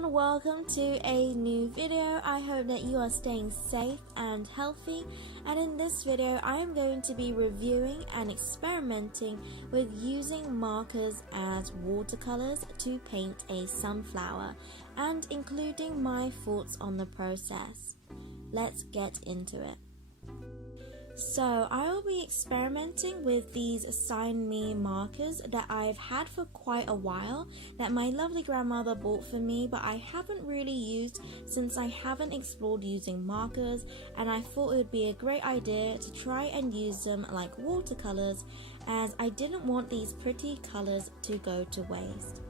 everyone, welcome to a new video. I hope that you are staying safe and healthy, and in this video I am going to be reviewing and experimenting with using markers as watercolors to paint a sunflower and including my thoughts on the process. Let's get into it. So I will be experimenting with these Signme markers that I've had for quite a while, that my lovely grandmother bought for me, but I haven't really used since I haven't explored using markers, and I thought it would be a great idea to try and use them like watercolors, as I didn't want these pretty colors to go to waste.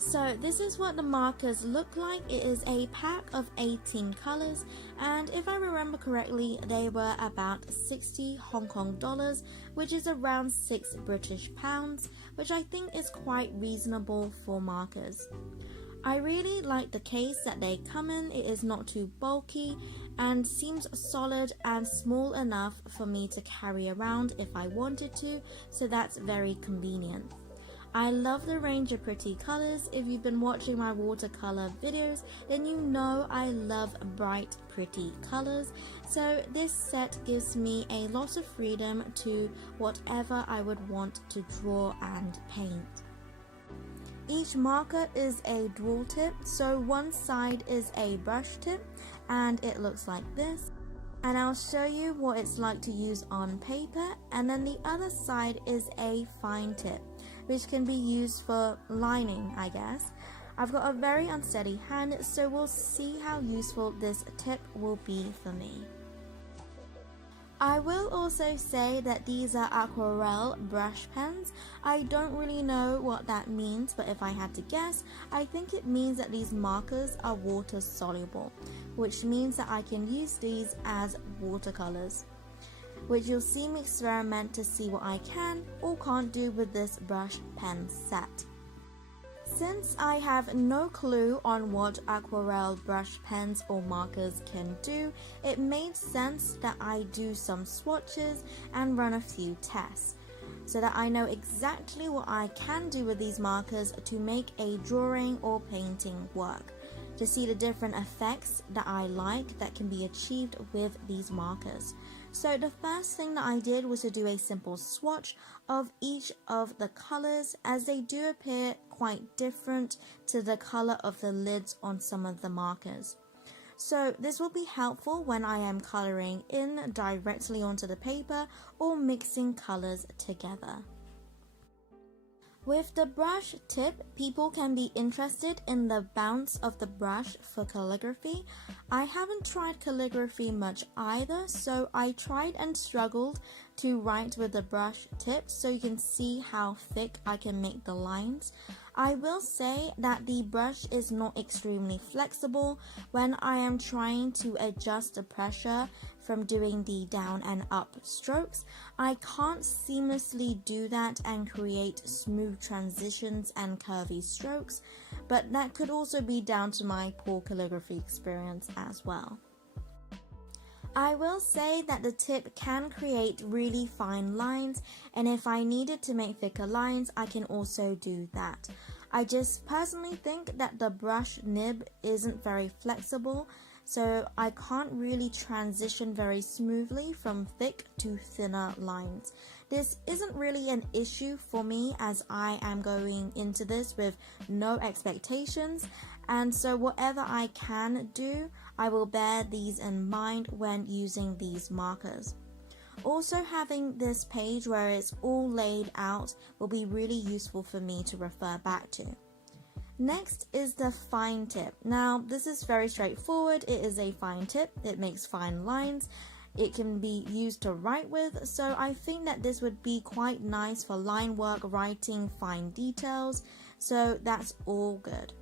So this is what the markers look like. It is a pack of 18 colors, and if I remember correctly, they were about 60 Hong Kong dollars, which is around 6 British pounds, which I think is quite reasonable for markers. I really like the case that they come in. It is not too bulky and seems solid and small enough for me to carry around if I wanted to, so that's very convenient. I love the range of pretty colors. If you've been watching my watercolor videos, then you know I love bright, pretty colors. So this set gives me a lot of freedom to whatever I would want to draw and paint. Each marker is a dual tip, so one side is a brush tip and it looks like this. And I'll show you what it's like to use on paper, and then the other side is a fine tip, which can be used for lining, I guess. I've got a very unsteady hand, so we'll see how useful this tip will be for me. I will also say that these are aquarelle brush pens. I don't really know what that means, but if I had to guess, I think it means that these markers are water soluble, which means that I can use these as watercolors, which you'll see me experiment to see what I can or can't do with this brush pen set. Since I have no clue on what aquarelle brush pens or markers can do, it made sense that I do some swatches and run a few tests, so that I know exactly what I can do with these markers to make a drawing or painting work, to see the different effects that I like that can be achieved with these markers. So the first thing that I did was to do a simple swatch of each of the colors, as they do appear quite different to the color of the lids on some of the markers. So this will be helpful when I am coloring in directly onto the paper or mixing colors together. With the brush tip, people can be interested in the bounce of the brush for calligraphy. I haven't tried calligraphy much either, so I tried and struggled to write with the brush tip, so you can see how thick I can make the lines. I will say that the brush is not extremely flexible when I am trying to adjust the pressure from doing the down and up strokes. I can't seamlessly do that and create smooth transitions and curvy strokes, but that could also be down to my poor calligraphy experience as well. I will say that the tip can create really fine lines, and if I needed to make thicker lines, I can also do that. I just personally think that the brush nib isn't very flexible, so I can't really transition very smoothly from thick to thinner lines. This isn't really an issue for me, as I am going into this with no expectations, and so whatever I can do, I will bear these in mind when using these markers. Also, having this page where it's all laid out will be really useful for me to refer back to. Next is the fine tip. Now, this is very straightforward. It is a fine tip. It makes fine lines. It can be used to write with, so I think that this would be quite nice for line work, writing fine details, so that's all good.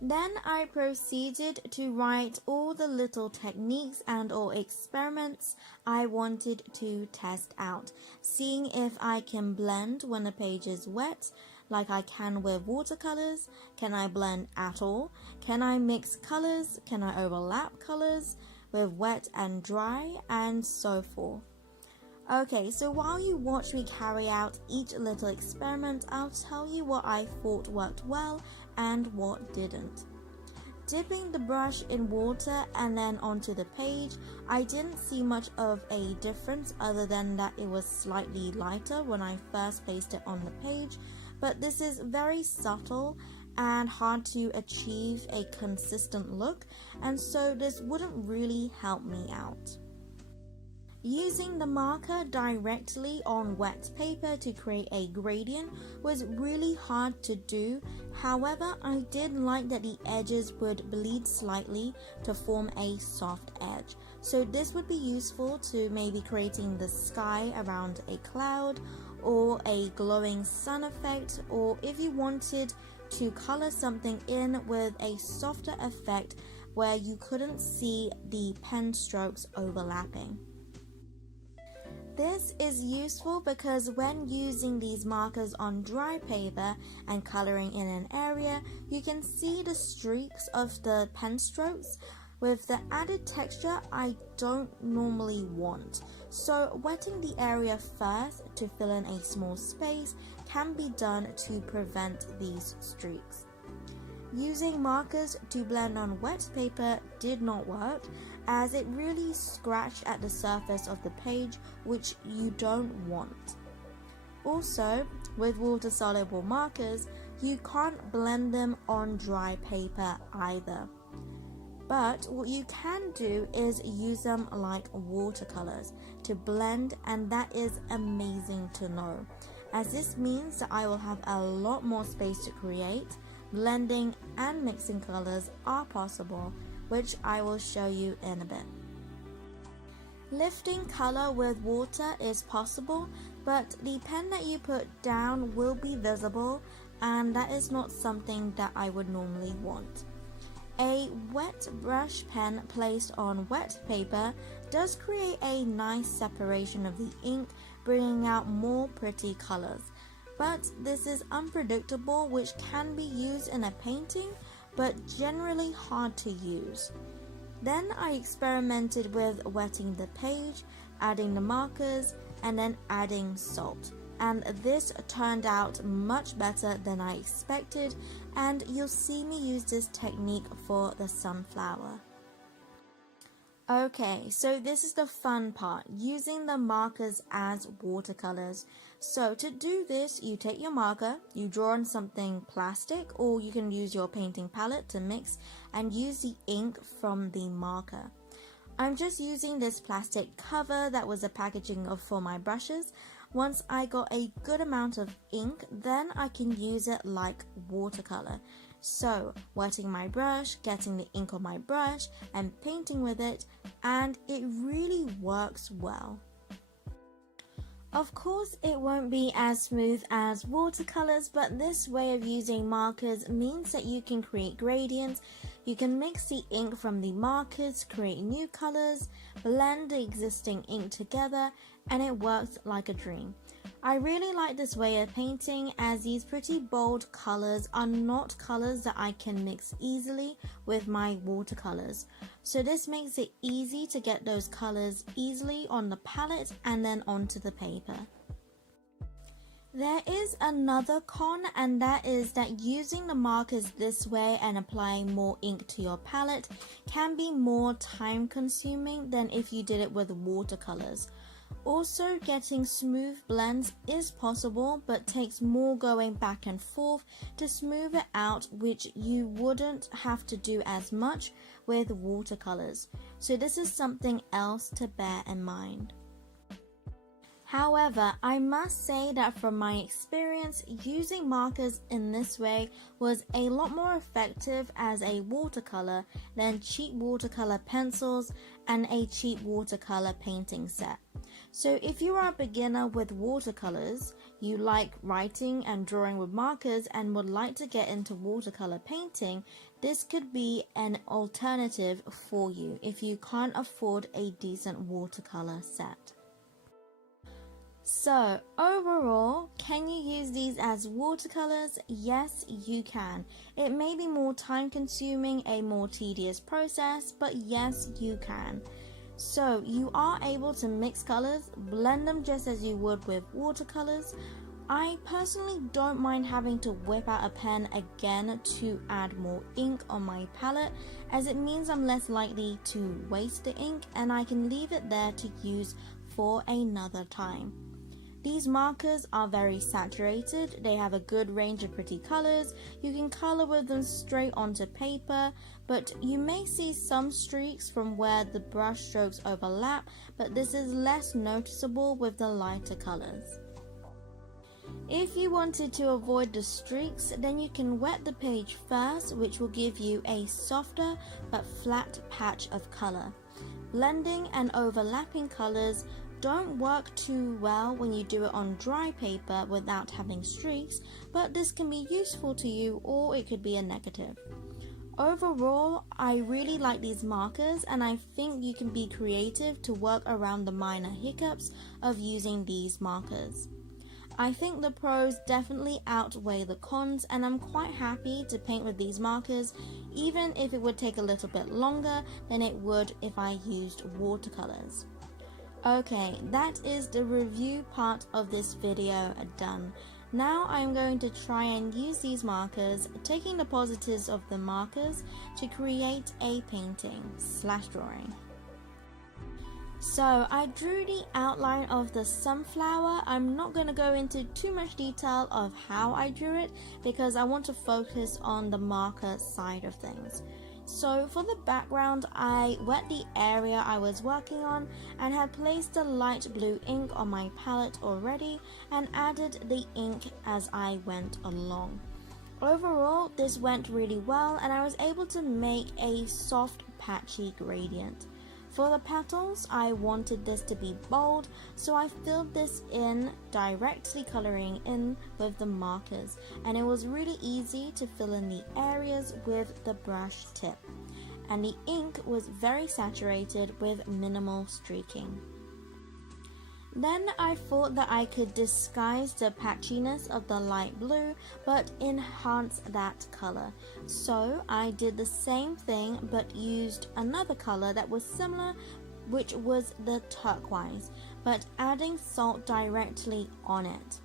Then I proceeded to write all the little techniques and or experiments I wanted to test out, seeing if I can blend when the page is wet, like I can with watercolors. Can I blend at all? Can I mix colors? Can I overlap colors with wet and dry, and so forth. Okay, so while you watch me carry out each little experiment, I'll tell you what I thought worked well and what didn't. Dipping the brush in water and then onto the page, I didn't see much of a difference other than that it was slightly lighter when I first placed it on the page, but this is very subtle and hard to achieve a consistent look, and so this wouldn't really help me out. Using the marker directly on wet paper to create a gradient was really hard to do. However, I did like that the edges would bleed slightly to form a soft edge. So this would be useful to maybe creating the sky around a cloud or a glowing sun effect, or if you wanted to color something in with a softer effect where you couldn't see the pen strokes overlapping. This is useful because when using these markers on dry paper and coloring in an area, you can see the streaks of the pen strokes with the added texture I don't normally want. So wetting the area first to fill in a small space can be done to prevent these streaks. Using markers to blend on wet paper did not work, as it really scratched at the surface of the page, which you don't want. Also, with water-soluble markers, you can't blend them on dry paper either. But what you can do is use them like watercolors to blend, and that is amazing to know, as this means that I will have a lot more space to create. Blending and mixing colors are possible, which I will show you in a bit. Lifting color with water is possible, but the pen that you put down will be visible, and that is not something that I would normally want. A wet brush pen placed on wet paper does create a nice separation of the ink, bringing out more pretty colors. But this is unpredictable, which can be used in a painting, but generally hard to use. Then I experimented with wetting the page, adding the markers, and then adding salt. And this turned out much better than I expected, and you'll see me use this technique for the sunflower. Okay, so this is the fun part, using the markers as watercolors. So to do this, you take your marker, you draw on something plastic, or you can use your painting palette to mix and use the ink from the marker. I'm just using this plastic cover that was a packaging for my brushes. Once I got a good amount of ink, then I can use it like watercolor. So, wetting my brush, getting the ink on my brush, and painting with it, and it really works well. Of course, it won't be as smooth as watercolors, but this way of using markers means that you can create gradients, you can mix the ink from the markers, create new colors, blend the existing ink together, and it works like a dream. I really like this way of painting, as these pretty bold colors are not colors that I can mix easily with my watercolors. So this makes it easy to get those colors easily on the palette and then onto the paper. There is another con, and that is that using the markers this way and applying more ink to your palette can be more time consuming than if you did it with watercolors. Also, getting smooth blends is possible, but takes more going back and forth to smooth it out, which you wouldn't have to do as much with watercolors. So this is something else to bear in mind. However, I must say that from my experience, using markers in this way was a lot more effective as a watercolor than cheap watercolor pencils and a cheap watercolor painting set. So if you are a beginner with watercolors, you like writing and drawing with markers and would like to get into watercolor painting, this could be an alternative for you if you can't afford a decent watercolor set. So, overall, can you use these as watercolors? Yes, you can. It may be more time consuming, a more tedious process, but yes, you can. So you are able to mix colors, blend them just as you would with watercolors. I personally don't mind having to whip out a pen again to add more ink on my palette, as it means I'm less likely to waste the ink and I can leave it there to use for another time. These markers are very saturated, they have a good range of pretty colors, you can color with them straight onto paper, but you may see some streaks from where the brush strokes overlap, but this is less noticeable with the lighter colors. If you wanted to avoid the streaks, then you can wet the page first, which will give you a softer but flat patch of color. Blending and overlapping colors don't work too well when you do it on dry paper without having streaks, but this can be useful to you or it could be a negative. Overall, I really like these markers and I think you can be creative to work around the minor hiccups of using these markers. I think the pros definitely outweigh the cons and I'm quite happy to paint with these markers, even if it would take a little bit longer than it would if I used watercolors. Okay, that is the review part of this video done. Now I'm going to try and use these markers, taking the positives of the markers to create a painting/drawing. So I drew the outline of the sunflower. I'm not going to go into too much detail of how I drew it because I want to focus on the marker side of things. So for the background, I wet the area I was working on and had placed the light blue ink on my palette already and added the ink as I went along. Overall, this went really well and I was able to make a soft patchy gradient. For the petals, I wanted this to be bold, so I filled this in directly coloring in with the markers, and it was really easy to fill in the areas with the brush tip. And the ink was very saturated with minimal streaking. Then I thought that I could disguise the patchiness of the light blue but enhance that color. So I did the same thing but used another color that was similar, which was the turquoise, but adding salt directly on it.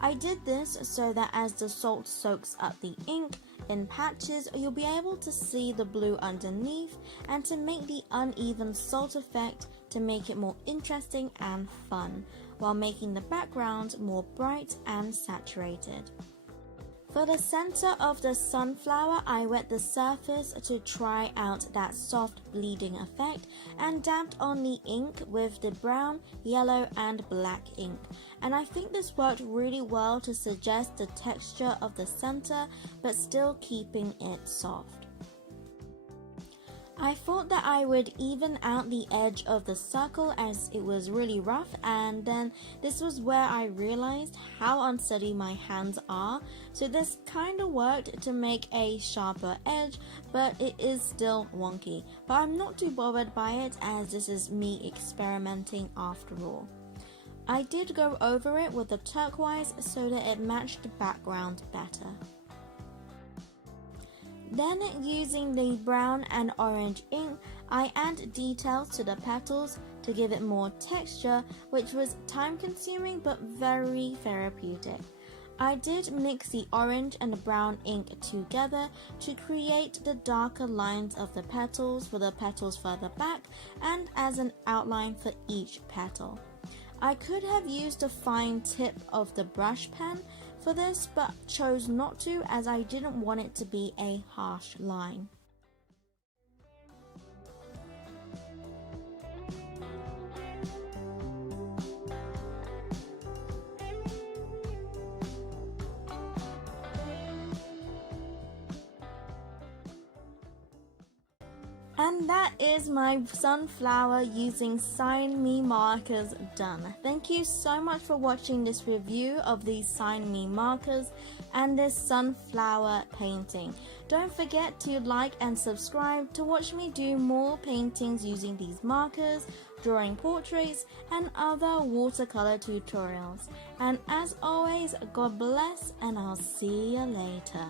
I did this so that as the salt soaks up the ink in patches, you'll be able to see the blue underneath, and to make the uneven salt effect to make it more interesting and fun, while making the background more bright and saturated. For the center of the sunflower, I wet the surface to try out that soft bleeding effect and dabbed on the ink with the brown, yellow and black ink. And I think this worked really well to suggest the texture of the center but still keeping it soft. I thought that I would even out the edge of the circle as it was really rough, and then this was where I realized how unsteady my hands are, so this kind of worked to make a sharper edge, but it is still wonky. But I'm not too bothered by it as this is me experimenting after all. I did go over it with the turquoise so that it matched the background better. Then, using the brown and orange ink, I add details to the petals to give it more texture, which was time consuming but very therapeutic. I did mix the orange and the brown ink together to create the darker lines of the petals for the petals further back and as an outline for each petal. I could have used the fine tip of the brush pen for this, but chose not to as I didn't want it to be a harsh line. And that is my sunflower using Signme markers done. Thank you so much for watching this review of these Signme markers and this sunflower painting. Don't forget to like and subscribe to watch me do more paintings using these markers, drawing portraits and other watercolor tutorials. And as always, God bless and I'll see you later.